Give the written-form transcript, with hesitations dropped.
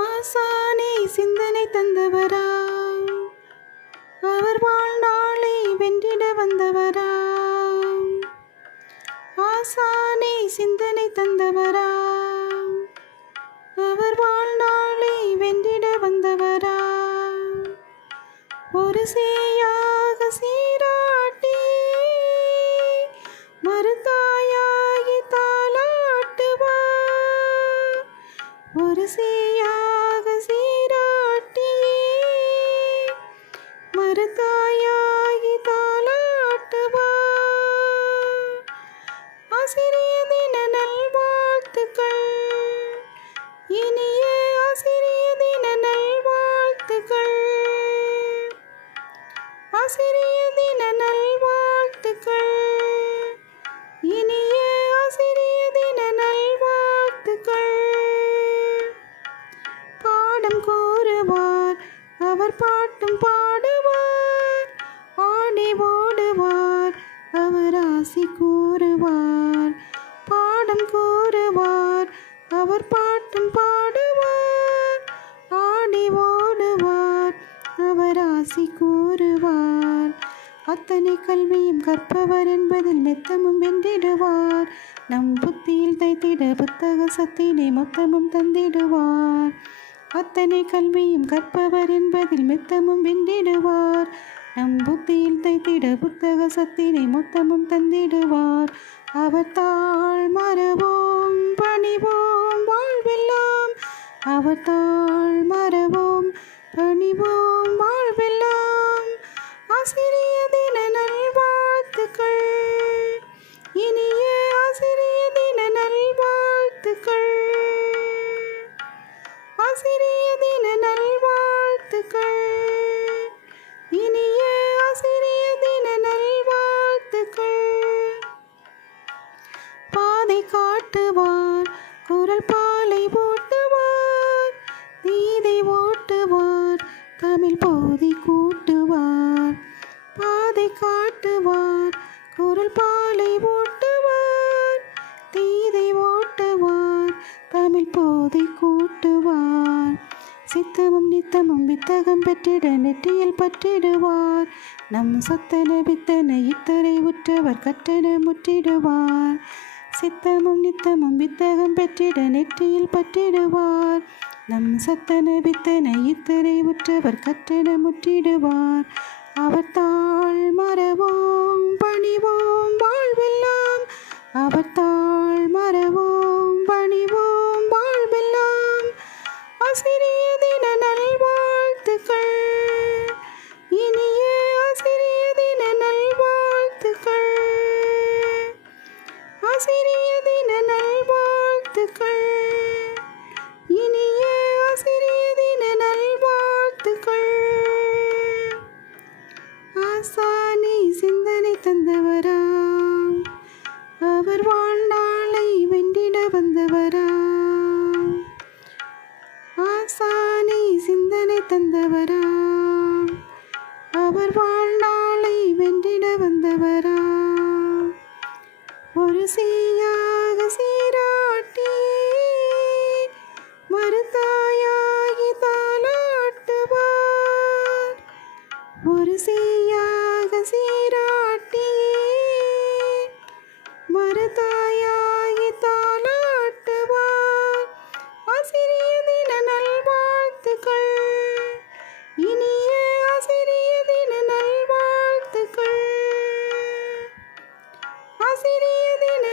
ஆசானே சிந்தனை தந்தவரா, அவர் வாழ்நாளை வென்றிட வந்தவரா. ஆசானே சிந்தனை தந்தவரா, அவர் வாழ்நாளை வென்றிட வந்தவரா. ஒரு சேயாக சீராட்டி மறுதாயாகி தாலாட்டுவார். ஒரு சேயாக சீராட்டி மறுதாயாகி தாலாட்டுவார். ஆசிரிய தின நல்வாழ்த்துக்கள், இனிய ஆசிரிய தின நல்வாழ்த்துக்கள். ஆசிரிய தின நல்வாழ்த்துக்கள், இனிய ஆசிரிய தின நல்வாழ்த்துக்கள். பாடம் கூறுவார், அவர் பாட்டும் பாடுவார். ஆடி ஓடுவார், அவர் ஆசி கூறுவார். பாடம் கூறுவார், அவர் பாட்டும் பாடுவார். ஆடி ஓடுவார், அவர் ஆசி கூறுவார். அத்தனை கல்வியும் கற்பவர் என்பதில் மெத்தமும் வென்றிடுவார். நம் புத்தியில் தைத்திட புத்தக சத்தினை மொத்தமும் தந்திடுவார். அத்தனை கல்வியும் கற்பவர் என்பதில் மெத்தமும் வென்றிடுவார். நம் புத்தியில் தைத்திட புத்தக சத்தினை மொத்தமும் தந்திடுவார். அவர் தாழ் மறவோம் பணிவோம் வாழ்வெல்லாம். அவர் தாழ் மறவோம் பணிவோம் வாழ்வெல்லாம். ஆசிரிய தின நல்வாழ்த்துக்கள், இனிய ஆசிரிய தின நல்வாழ்த்துக்கள். ஆசிரிய தின நல்வாழ்த்துக்கள், இனிய ஆசிரிய தின நல்வாழ்த்துக்கள். பாதை காட்டுவார், குரல் பாலை ஓட்டுவார். தீதை ஓட்டுவார், தமிழ் போதை கூட்டுவார். பாதை காட்டுவார், குரல் பாலை ஓட்டுவார். தீதை ஓட்டுவார், தமிழ் போதை கூட்டுவார். சித்தமும் நித்தமும் வித்தகம் பெற்றிட நெற்றியில் பற்றிடுவார். நம் சொத்தன வித்தன இத்தரை உற்றவர் கட்டண முற்றிடுவார். சித்தமும் நித்தமும் வித்தகம் பெற்றிட நெற்றியில் பற்றிடுவார். நம் சத்தன வித்தன இத்தரை உற்றவர் கட்டண முற்றிடுவார். அவர் தாழ் மறவோம் பணிவோம் வாழ்வெல்லாம். அவர் தாழ் மறவோம் பணிவோம் வாழ்வெல்லாம். ஆசிரிய தின நல்வாழ்த்துக்கள், இனிய ஆசிரிய தின நல்வாழ்த்துக்கள். ஆசிரிய தின நல்வாழ்த்துக்கள், இனிய ஆசிரிய தின நல்வாழ்த்துக்கள். ஆசானே சிந்தனை தந்தவரா, அவர் வாழ்நாளை வென்றிட வந்தவரா. ஆசானே சிந்தனை தந்தவரா, அவர் வாழ்நாளை வென்றிட வந்தவரா. ஒரு சேயாக சீராட்டி மறுதாயாகி தாலாட்டுவார். ஒரு சேயாக சீராட்டி மறுதாயாகி தாலாட்டுவார். ஆசிரிய தின நல்வாழ்த்துக்கள், இனிய ஆசிரிய தின நல்வாழ்த்துக்கள். ஆசிரிய தின